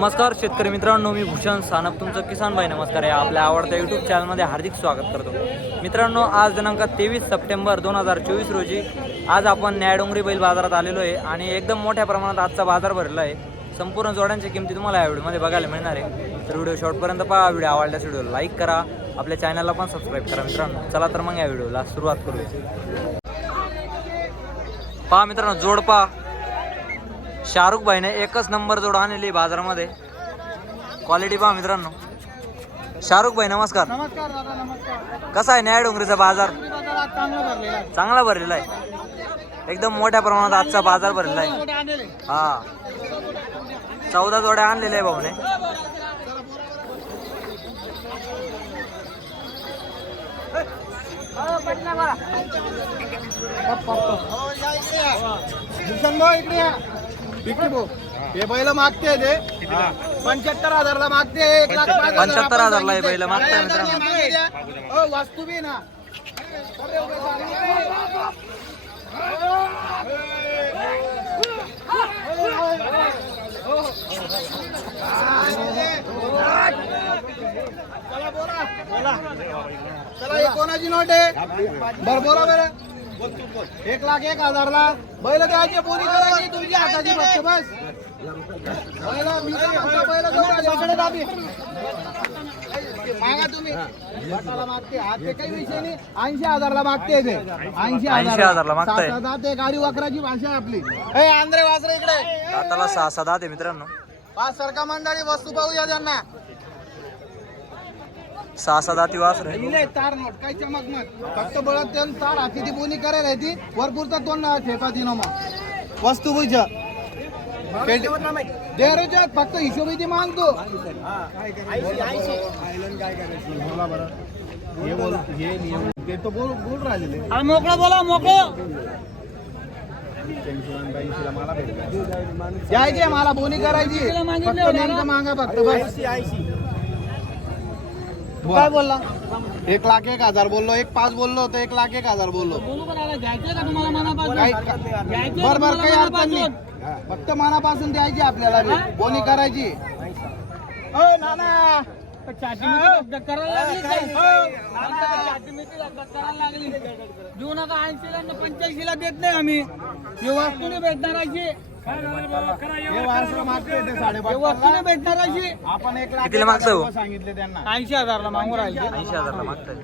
नमस्कार शेतकरी मित्रांनो मी भूषण सानप. तुमचं किसान भाई नमस्कार आहे. आपल्या आवडत्या यूट्यूब चॅनलमध्ये हार्दिक स्वागत करतो. मित्रांनो आज दिनांक तेवीस सप्टेंबर दोन हजार चोवीस रोजी आज आपण न्यायडोंगरी बैल बाजारात आलेलो आहे आणि एकदम मोठ्या प्रमाणात आजचा बाजार भरला आहे. संपूर्ण जोड्यांची किमती तुम्हाला या व्हिडिओमध्ये बघायला मिळणार आहे. तर व्हिडिओ शॉर्टपर्यंत पहा व्हिडिओ आवडल्यास व्हिडिओ लाईक करा. आपल्या चॅनलला पण सबस्क्राईब करा मित्रांनो. चला तर मग या व्हिडिओला सुरुवात करूया. पहा मित्रांनो जोड पहा. शाहरुख भाईने एकच नंबर जोड आणलेली बाजारामध्ये. क्वालिटी पहा मित्रांनो. शाहरुख भाई नमस्कार. नमस्कार दादा नमस्कार. कसा आहे न्याय डोंगरीचा बाजार? बाजार आज चांगला भरलेला आहे. चांगला भरलेला आहे. एकदम मोठ्या प्रमाणात आजचा बाजार भरलेला आहे. आणलेले? हा. चौदा जोड्या आणलेल्या आहे भाऊने. भूषण भाऊ इकडे या. इकडे भाऊ. हे बैल मागते ते पंच्याहत्तर हजारला मागते एक लाख पाच हजार 75,000 ला हे बैल मागताय सांगितले. मित्रांनो. मागे द्या. ओ, वास्तू बी ना चला बोला बोला चला हे कोणाची नोट आहे बर बोला बरं एक लाख एक हजारला. बैल द्यायचे पोरी करायची तुमची हाताची फक्त बस. बैल मी म्हणतो बैल जोडा, याकडे दाबी. मागा तुम्ही. मागते. हात ते काही विषय नाही. ऐंशी हजारला मागते ते. ऐंशी 80,000 ला मागताय. हजार ते गाडी वकराची भाषा आपली. ए आंध्रे वासरे इकडे. दाताला सहा दात आहे मित्रांनो. पाच सरका मंडळी वस्तू पाहूया त्यांना. सहा सहा दाती वासर आहे तार नोट. चमक मत फक्त बळत त्यानं तार हाती ती बोनी करायला आहे ती तोंड ठेपा ती मग. वस्तू बुज देरोच्या फक्त हिशोबी ती मागतो ते तो बोल बोल राहिलेले बोला मोकळं मला बोनी करायची. फक्त नेमकं मागा फक्त बस. काय बोलला? एक लाख एक हजार बोललो एक पाच बोललो तर एक लाख एक हजार बोललो. काय बर बर काही अडचण नाही. फक्त मनापासून द्यायची आपल्याला बी. बोनी करायची? हो? नाना देऊ नका ऐंशीला पंच्याऐंशीला देत नाही आम्ही. हे वस्तू नाही भेटणार अशी. हे वारसा मागते ते साडेपाच वस्तू नाही भेटणार अशी? आपण एक लाख कितीला एक मागतो? हजार रुपये सांगितले त्यांना. ऐंशी हजारला मागू राहिले. ऐंशी हजारला मागताय.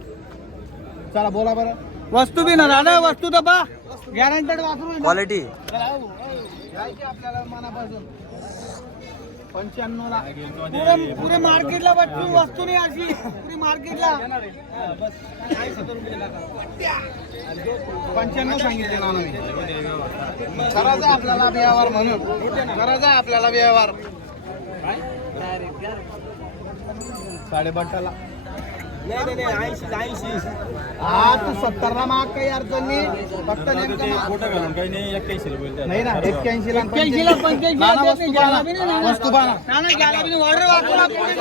चला बोला बरं. वस्तू बी ना दादा वस्तू तर पा. गॅरंटेड वासरू आहे ना. क्वालिटी हो. आपल्याला मनापासून. पंच्याण्णव ला पुरे पुरे मार्केटला वस्तू वस्तू नाही अशी. पुरी मार्केटला. पंच्याण्णव सांगितले ना मी करायचा आपल्याला व्यवहार म्हणून करायचा आपल्याला व्यवहार. साडेबट्टाला हा तू सत्तरला माग काही अडचण नाही. फक्त नेमकं. नाही ना एक्क्याऐंशी ला एक्क्याऐंशीला पंच्याऐंशीला नाना देत वस्तू नाही, घ्यायला बी पाहा. नाही नाना. वस्तू पाहा. नाना घ्यायला बी नाही, order वाचून आपण वस्तू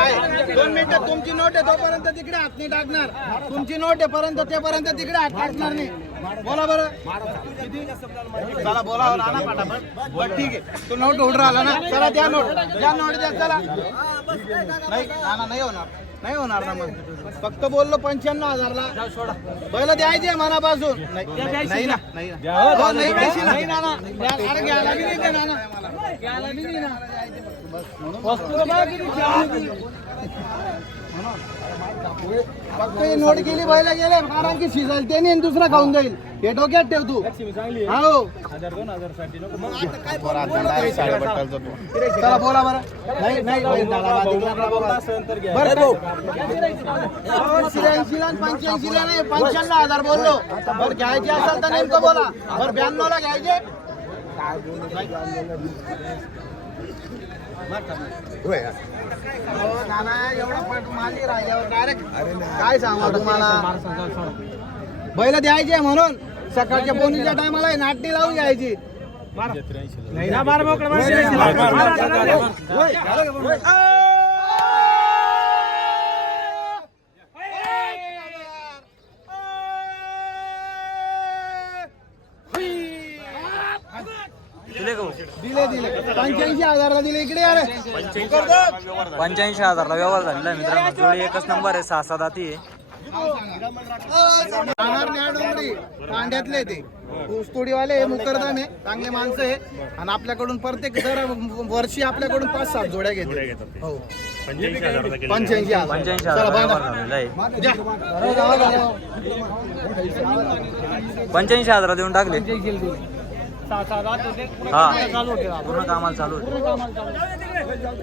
मिनिटं तुमची नोट आहे तोपर्यंत तिकडे हात नाही टाकणार तुमची नोट आहे पर्यंत तेपर्यंत तिकडे हात टाकणार नाही बोला बरं चला बोला हो, बरं ठीक आहे तू नोट उडून राहिला ना चला द्या नोट द्या नोट द्या चला नाही नाही होणार नाही होणार ना मग फक्त बोललो पंच्याण्णव हजारला सोडा पहिलं द्यायचे मनापासून नाही नाही ना नाही ना नाही ना ना. फक्त ही नोट केली पहिला गेले कारण की शिजायला त्याने दुसरा खाऊन जाईल. हे डोक्यात ठेव तू. हो चला बोला बरं. नाही नाही नाही पंच्याण्णव हजार बोललो. बरं घ्यायचे असेल तर नेमकं बोला. बरं ब्याण्णव ला घ्यायचे. काय सांगू तुम्हाला? बैल द्यायचे म्हणून. सकाळच्या पोनीच्या टायमाला नाटणी लावून घ्यायची. दिले का दिले दिले पंच्याऐंशी हजारला दिले. इकडे अरे पंच्याऐंशी हजारला व्यवहार झालेला मित्रांनो. जोडी एकच नंबर आहे सहा सात डोंगरी. कांड्यातले ते. ऊसतोडीवाले हे मुकरदम आहे चांगले माणसं आहे. आणि आपल्याकडून प्रत्येक दर वर्षी आपल्याकडून पाच सात जोड्या घेते हो. पंच्याऐंशी हजार पंच्याऐंशी हजार. पंच्याऐंशी हजार देऊन टाकले. सहा होते हा चालू होते. पूर्ण कामाला चालू आहे पूर्ण कामाला चालू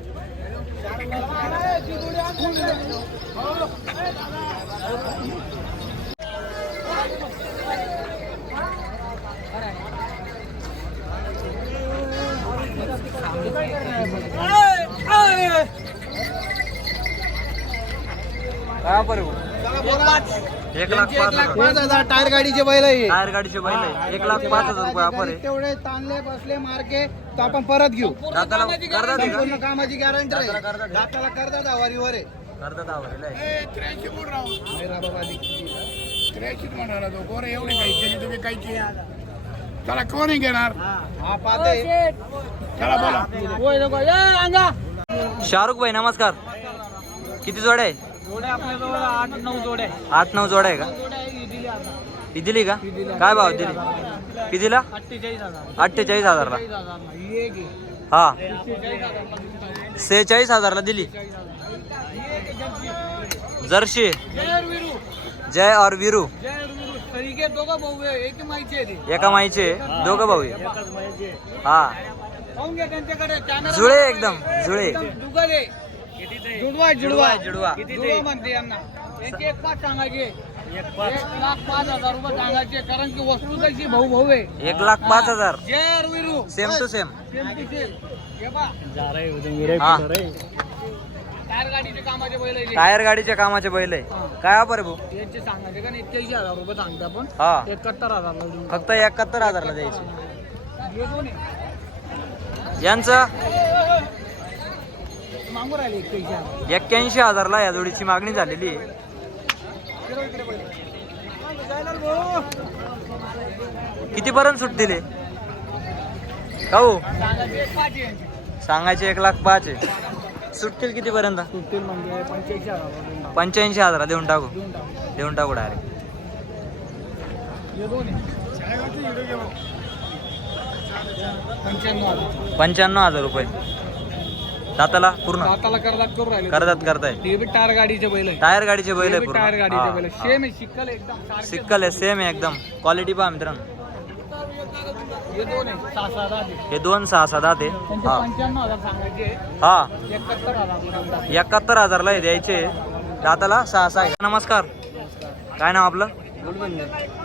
काय बरं. एक लाख पाच हजार. पाच हजार टायर गाडीचे बैल आहे टायर गाडीचे बैल आहे. एक लाख पाच हजार रुपये अपर आहे. तेवढे ताणले बसले मार्के तर आपण परत घेऊ. का? संपूर्ण कामाची गॅरंटी दाताला आहे. करतात का? दाताला करतात आवारीवर आहे? करतात आवडलेलं आहे चला कोणी घेणार? हा पाहते चला बोला. होय नको. ए अंगा. शाहरुख भाई नमस्कार. किती जोड्या आहे? जोड्या आपल्याजवळ आठ नऊ जोड्या आहे. आठ नऊ जोड्या आहे का? जोड्या आहे, ही दिली आता. ही दिली का काय भाव दिली? कितीला? अठ्ठेचाळीस हजार. अठ्ठेचाळीस हजारला. हजार ही एक आहे. हा. चाळीस हजार सेहेचाळीस हजारला दिली. जर्शी जय विरू. जय और वीरू. जय विरू. सरीके दोघं भाऊ आहे. एक माहिती आहे ते. एका माईचे दोघं भाऊ आहे. हा. पाहून घ्या त्यांच्याकडे. कॅमेरा जुळे एकदम. जुळे. एकदम जुगार आहे. जुडवा जुडवा. जुडवा. जुडवा. म्हणते यांना. यांची एक पाच सांगायचे एक लाख पाच हजार रुपये सांगायचे कारण की वस्तू तशी भाऊ भाऊ आहे. एक लाख पाच हजार. Same to same same to same हे टायर गाडीचे कामाचे बैल आहे टायर गाडीच्या कामाचे बैल आहे. काय ऑफर आहे भाऊ? यांचे सांगायचे का एक्क्याऐंशी हजार रुपये सांगतो आपण. हा. एकाहत्तर हजार फक्त एकाहत्तर हजारला द्यायचे. यांचं? एक्क्याऐंशी हजार. एक्क्याऐंशी हजारला या जोडीची मागणी झालेली आहे. कितीपर्यंत सूट दिले काऊ सांगायचे एक लाख पाच आहे. सुटतील कितीपर्यंत? म्हणजे पंच्याऐंशी हजार देऊन टाकू. देऊन टाकू. डायरेक्ट हे पंच्याण्णव हजार रुपये. दाताला पूर्ण? दाताला करदात करू राहिले. करतात करताय. ते बी टायर गाडीचे बैल आहे टायर गाडीचे बैल ते आहे बी पूर्ण. टायर गाडीचे बैल हा. सेम आहे शिक्कल आहे एकदम सारखेच. सिक्कल आहे सेम आहे एकदम. क्वालिटी पहा मित्रांनो. हे दोन आहे सहा सहा दहा ते. हे दोन सहा सहा ते त्यांचे हा. पंच्याण्णव हजार सांगायचे हा. एकाहत्तर हजार देऊन टाकू. एकाहत्तर हजारला हे द्यायचे. दाताला सहा सहा आहे. नमस्कार. काय नाव आपलं?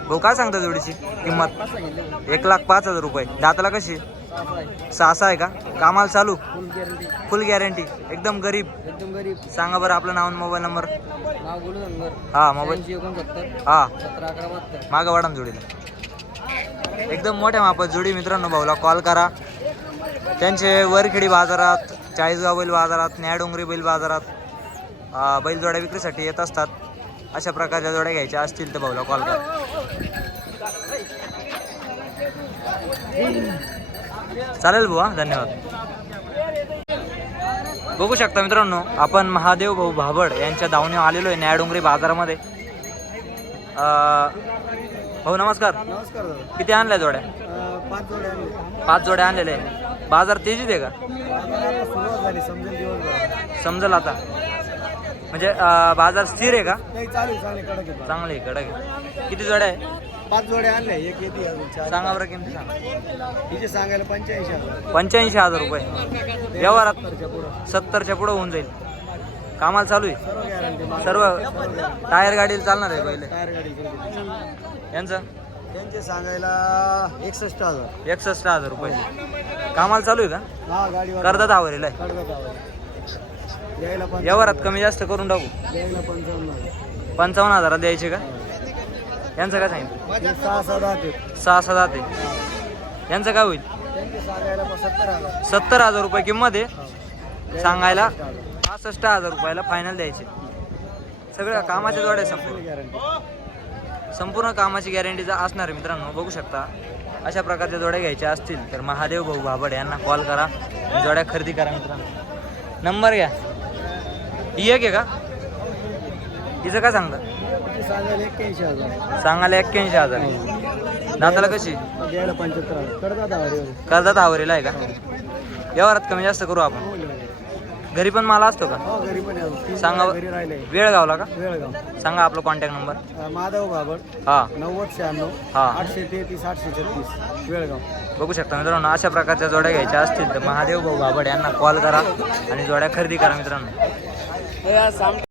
भाऊ काय सांगता जोडीची? किंमत? एक लाख पाच हजार रुपये. दाताला कशी? सहा सहा आहे का? कामाला चालू? फुल गॅरंटी एकदम गरीब. एकदम गरीब सांगा बरं आपलं नाव आणि मोबाईल नंबर नाव बोलू नंबर हा मोबाईल एकोणसत्तर हा. सतरा अकरा बहात्तर मागं वाढा ना जोडीला. एकदम मोठ्या मापात जोडी मित्रांनो भाऊला. कॉल करा. त्यांचे वरखेडी बाजारात चाळीसगाव बैल बाजारात न्याडोंगरी बैल बाजारात बैलजोड्या विक्रीसाठी येत असतात. अशा प्रकारच्या जोड्या घ्यायच्या असतील तर भाऊला कॉल करा. चालेल बुवा धन्यवाद. बघू शकता मित्रांनो आपण महादेव भाऊ भाबड यांच्या दावणी आलेलो आहे न्याडोंगरी बाजारामध्ये भाऊ नमस्कार. नमस्कार दादा. किती आणल्या जोड्या? पाच जोड्या पाच जोड्या आणलेल्या आहे बाजार तेजीत आहे का? सुरुवात झाली समजेल दिवसभर. समजल आता. म्हणजे बाजार स्थिर आहे का? नाही चांगली कडक आहे. किती जोड्या आहे पाच जोड्या आणल्या एक येते अजून चार. सांगा बरं किमती सांगा. हिचे सांगायला पंच्याऐंशी हजार. पंच्याऐंशी हजार रुपये. व्यवहारात सत्तरच्या पुढं. सत्तरच्या पुढं होऊन जाईल. कामाला चालू आहे. सर्व गॅरंटी सर्व टायर गाडीला चालणार आहे पहिले. टायर गाडी यांचं? त्यांचे सांगायला एकसष्ट हजार. एकसष्ट हजार रुपये. कामाला चालू आहे का? हा गाडीवर कर्जत आवरेल आहे. यायला पण व्यवहारात कमी जास्त करून टाकू. यायला पंचावन्न हजार. पंचावन्न हजारात द्यायचे का? यांचं काय सांगितलं? हे सहा सहा दहा ते. सहा सहा ते. यांचं काय होईल? त्यांचे सांगायला पण सत्तर हजार. सत्तर हजार रुपये किंमत आहे. सांगायला पासष्ट हजार रुपयाला फायनल द्यायचे. सगळं कामाच्या जोड्या संपूर्ण. गॅरंटी संपूर्ण कामाची गॅरंटी असणार आहे मित्रांनो बघू शकता. अशा प्रकारच्या जोड्या घ्यायच्या असतील तर महादेव भाऊ भाबड यांना कॉल करा. जोड्या खरेदी करा मित्रांनो. नंबर घ्या. ही एक आहे का? हिचं काय सांगता सांगायला एक्क्याऐंशी हजार. सांगायला एक्क्याऐंशी हजार दाताला कशी? द्यायला पंच्याहत्तर हजार. कडकत आवाज कर्जात आवरेला आहे का? व्यवहारात कमी जास्त करू आपण. घरी पण माल असतो का? हो घरी पण आहे. तीन सांगा घरी राहिले. वेळ गावला का? वेळगाव. सांगा आपला कॉन्टॅक्ट नंबर माधव बाबर हा. नव्वद शहाण्णव हा. आठशे तेहतीस आठशे छत्तीस. वेळगाव. बघू शकता मित्रांनो अशा प्रकारच्या जोड्या घ्यायच्या असतील तर महादेव भाऊ बाबड यांना कॉल करा आणि जोड्या खरेदी करा मित्रांनो.